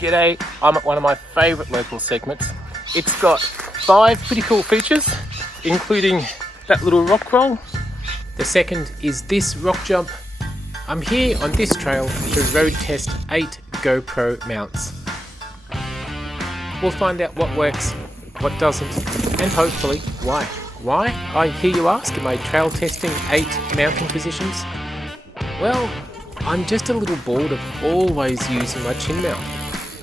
G'day, I'm at one of my favourite local segments. It's got 5 pretty cool features, including that little rock roll. The second is this rock jump. I'm here on this trail to road test 8 GoPro mounts. We'll find out what works, what doesn't, and hopefully why. Why, I hear you ask, am I trail testing 8 mounting positions? Well, I'm just a little bored of always using my chin mount.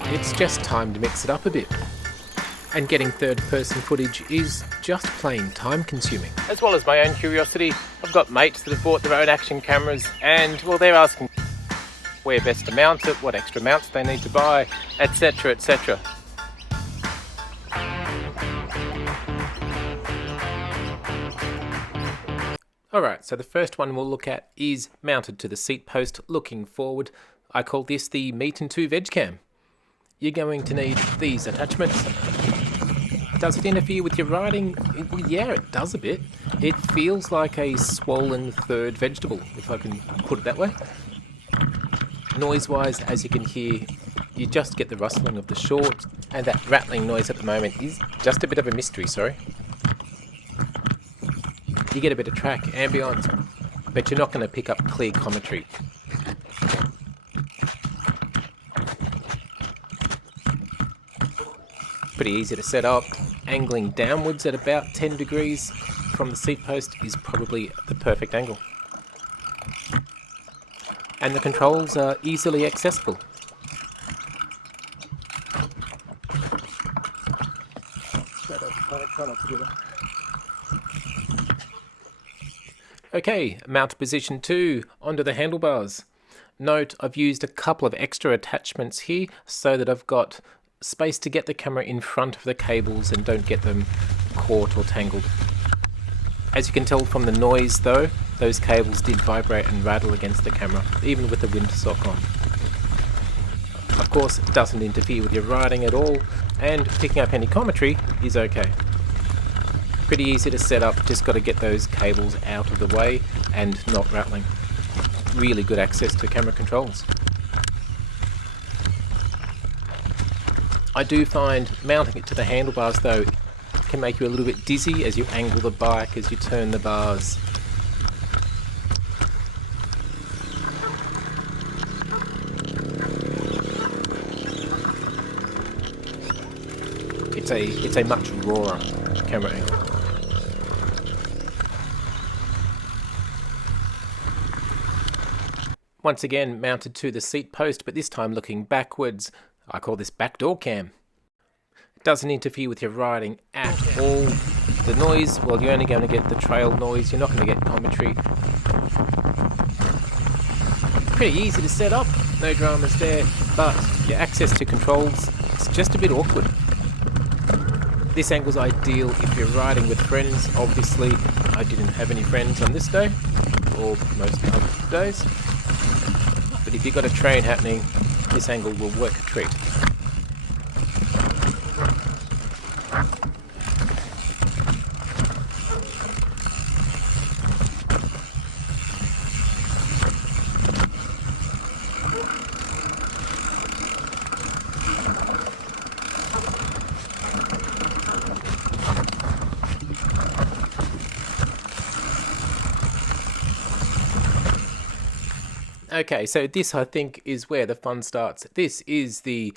It's just time to mix it up a bit. And getting third-person footage is just plain time-consuming. As well as my own curiosity, I've got mates that have bought their own action cameras and, well, they're asking where best to mount it, what extra mounts they need to buy, etc, etc. Alright, so the first one we'll look at is mounted to the seat post looking forward. I call this the MtB veg cam. You're going to need these attachments. Does it interfere with your riding? Well, yeah, it does a bit. It feels like a swollen third vegetable, if I can put it that way. Noise-wise, as you can hear, you just get the rustling of the short, and that rattling noise at the moment is just a bit of a mystery, sorry. You get a bit of track ambience, but you're not going to pick up clear commentary. Pretty easy to set up. Angling downwards at about 10 degrees from the seat post is probably the perfect angle. And the controls are easily accessible. Okay, mount position 2, onto the handlebars. Note, I've used a couple of extra attachments here so that I've got space to get the camera in front of the cables and don't get them caught or tangled. As you can tell from the noise though, those cables did vibrate and rattle against the camera, even with the windsock on. Of course, it doesn't interfere with your riding at all, and picking up any commentary is okay. Pretty easy to set up, just got to get those cables out of the way and not rattling. Really good access to camera controls. I do find mounting it to the handlebars though can make you a little bit dizzy as you angle the bike, as you turn the bars. It's a much rawer camera angle. Once again mounted to the seat post, but this time looking backwards. I call this backdoor cam. It doesn't interfere with your riding at all. The noise, well, you're only going to get the trail noise, you're not going to get commentary. Pretty easy to set up, no dramas there, but your access to controls, it's just a bit awkward. This angle's ideal if you're riding with friends. Obviously, I didn't have any friends on this day, or most other days. But if you've got a train happening, this angle will work a treat. Okay, so this I think is where the fun starts. This is the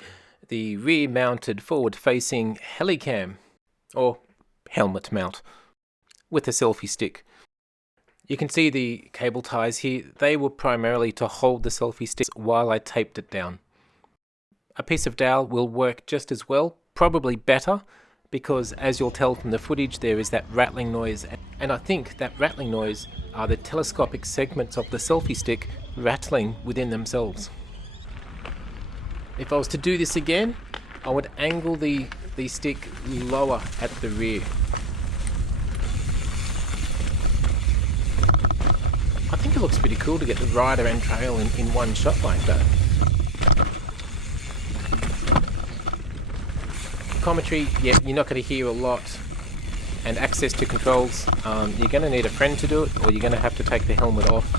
rear-mounted forward-facing Heli Cam, or helmet mount, with a selfie stick. You can see the cable ties here. They were primarily to hold the selfie stick while I taped it down. A piece of dowel will work just as well, probably better, because as you'll tell from the footage there is that rattling noise, and I think that rattling noise are the telescopic segments of the selfie stick rattling within themselves. If I was to do this again, I would angle the stick lower at the rear. I think it looks pretty cool to get the rider and trail in one shot like that. Commentary, yeah, you're not going to hear a lot. And access to controls, you're going to need a friend to do it, or you're going to have to take the helmet off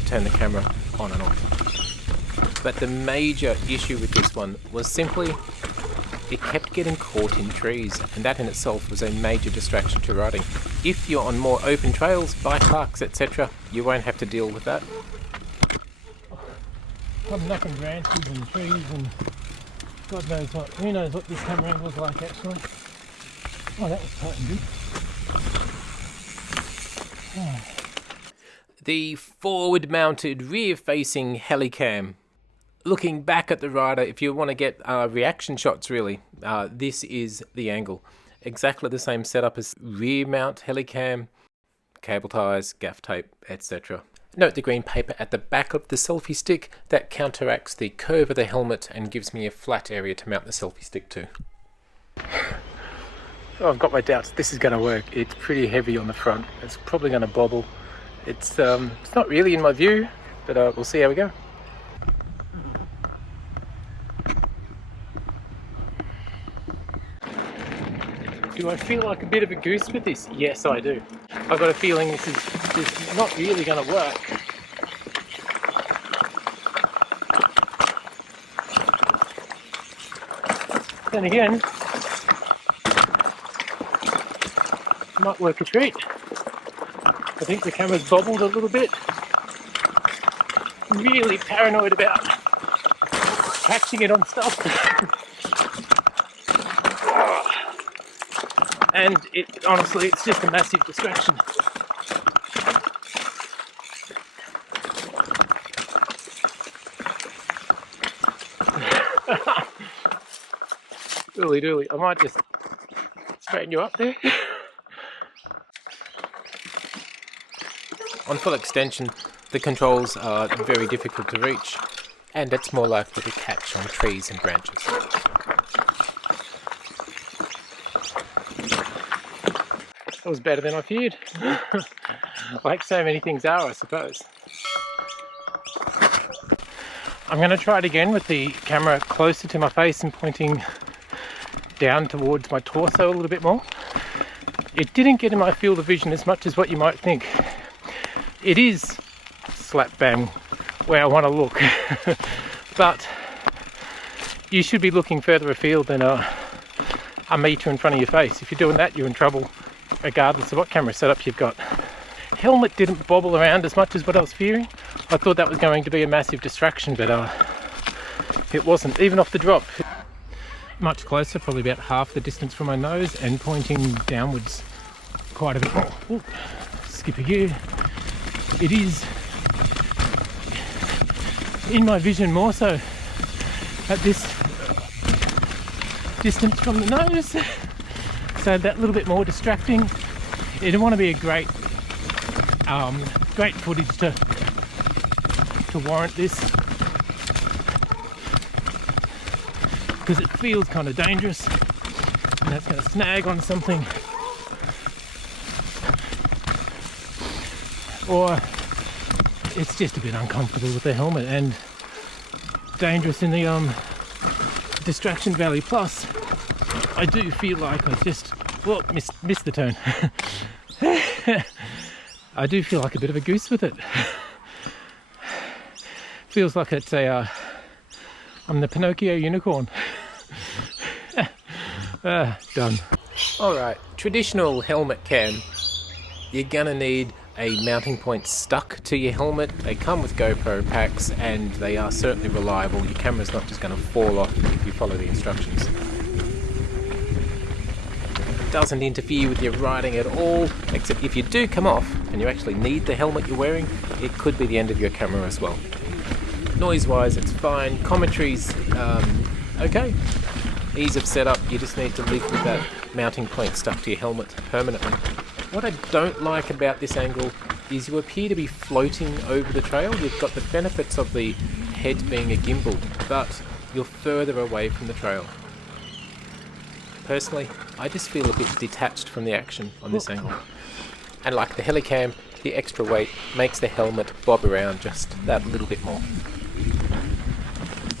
to turn the camera on and off. But the major issue with this one was simply it kept getting caught in trees, and that in itself was a major distraction to riding. If you're on more open trails, bike parks, etc., you won't have to deal with that. I'm knocking branches and trees and God knows what. Who knows what this camera angle is like actually. Oh, that was tight and good. Oh. The forward mounted rear facing Heli Cam. Looking back at the rider, if you want to get reaction shots really, this is the angle. Exactly the same setup as rear mount Heli Cam, cable ties, gaff tape, etc. Note the green paper at the back of the selfie stick that counteracts the curve of the helmet and gives me a flat area to mount the selfie stick to. Oh, I've got my doubts. This is going to work. It's pretty heavy on the front. It's probably going to bobble. It's not really in my view, but we'll see how we go. Do I feel like a bit of a goose with this? Yes, I do. I've got a feeling this is not really going to work. Then again, might work a treat. I think the camera's bobbled a little bit. Really paranoid about catching it on stuff. And honestly, it's just a massive distraction. Dooly dooly, I might just straighten you up there. On full extension, the controls are very difficult to reach, and it's more likely to catch on trees and branches. That was better than I feared. Like so many things are, I suppose. I'm going to try it again with the camera closer to my face and pointing down towards my torso a little bit more. It didn't get in my field of vision as much as what you might think. It is slap bang where I want to look, but you should be looking further afield than a metre in front of your face. If you're doing that, you're in trouble, regardless of what camera setup you've got. Helmet didn't bobble around as much as what I was fearing. I thought that was going to be a massive distraction, but it wasn't, even off the drop. Much closer, probably about half the distance from my nose, and pointing downwards quite a bit more. Ooh, skip a gear. It is in my vision more so at this distance from the nose, so that little bit more distracting. It didn't want to be a great footage to warrant this, because it feels kind of dangerous and that's going to snag on something, or it's just a bit uncomfortable with the helmet and dangerous in the distraction valley. Plus I do feel like I just missed the turn. I do feel like a bit of a goose with it. Feels like it's I'm the Pinocchio unicorn. Done. Alright, traditional helmet cam. You're gonna need a mounting point stuck to your helmet. They come with GoPro packs and they are certainly reliable. Your camera's not just gonna fall off if you follow the instructions. It doesn't interfere with your riding at all, except if you do come off and you actually need the helmet you're wearing, it could be the end of your camera as well. Noise-wise, it's fine. Commentary's okay. Ease of setup, you just need to live with that mounting point stuck to your helmet permanently. What I don't like about this angle is you appear to be floating over the trail. You've got the benefits of the head being a gimbal, but you're further away from the trail. Personally, I just feel a bit detached from the action on this angle. And like the Heli Cam, the extra weight makes the helmet bob around just that little bit more.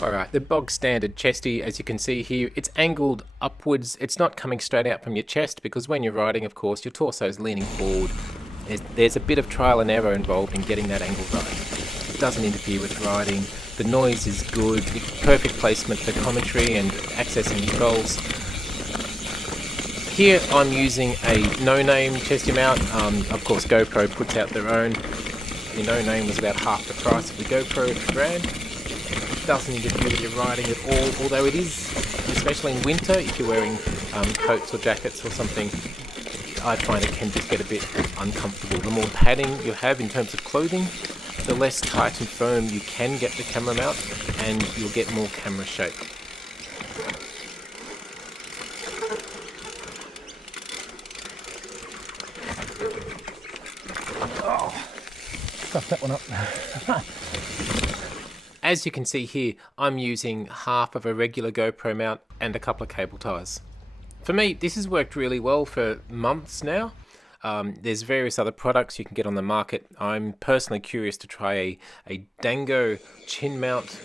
Alright, the bog standard Chesty, as you can see here, it's angled upwards. It's not coming straight out from your chest, because when you're riding, of course, your torso is leaning forward. There's a bit of trial and error involved in getting that angle right. It doesn't interfere with riding. The noise is good, perfect placement for commentary and accessing controls. Here I'm using a no-name Chesty mount. Of course GoPro puts out their own. The no-name was about half the price of the GoPro brand. Doesn't interfere with your riding at all, although it is, especially in winter, if you're wearing coats or jackets or something, I find it can just get a bit uncomfortable. The more padding you have in terms of clothing, the less tight and firm you can get the camera mount, and you'll get more camera shake. Oh, stuff that one up. As you can see here, I'm using half of a regular GoPro mount and a couple of cable ties. For me, this has worked really well for months now. There's various other products you can get on the market. I'm personally curious to try a Dango chin mount,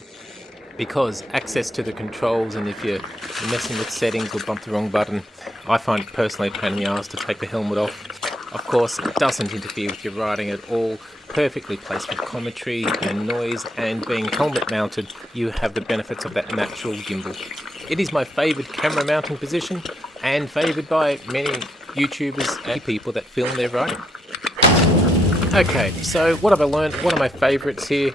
because access to the controls, and if you're messing with settings or bump the wrong button, I find it personally a pain in the ass to take the helmet off. Of course, it doesn't interfere with your riding at all, perfectly placed for commentary and noise, and being helmet mounted, you have the benefits of that natural gimbal. It is my favourite camera mounting position, and favoured by many YouTubers and people that film their riding. Okay, so what have I learned? One of my favourites here,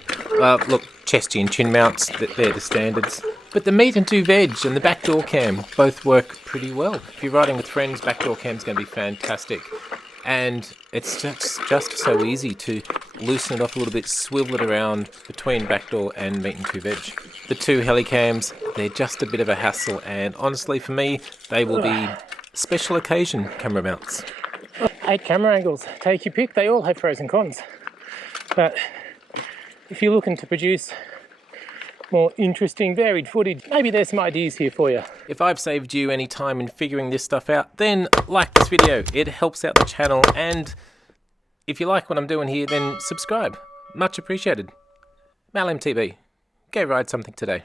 look, Chesty and chin mounts, they're the standards. But the MtB veg and the backdoor cam both work pretty well. If you're riding with friends, backdoor cam's going to be fantastic. And it's just so easy to loosen it off a little bit, swivel it around between backdoor and MtB veg. The two Heli Cams, they're just a bit of a hassle, and honestly for me, they will be special occasion camera mounts. 8 camera angles, take your pick. They all have pros and cons. But if you're looking to produce more interesting, varied footage, maybe there's some ideas here for you. If I've saved you any time in figuring this stuff out, then like this video. It helps out the channel, and if you like what I'm doing here, then subscribe. Much appreciated. MtB. Go ride something today.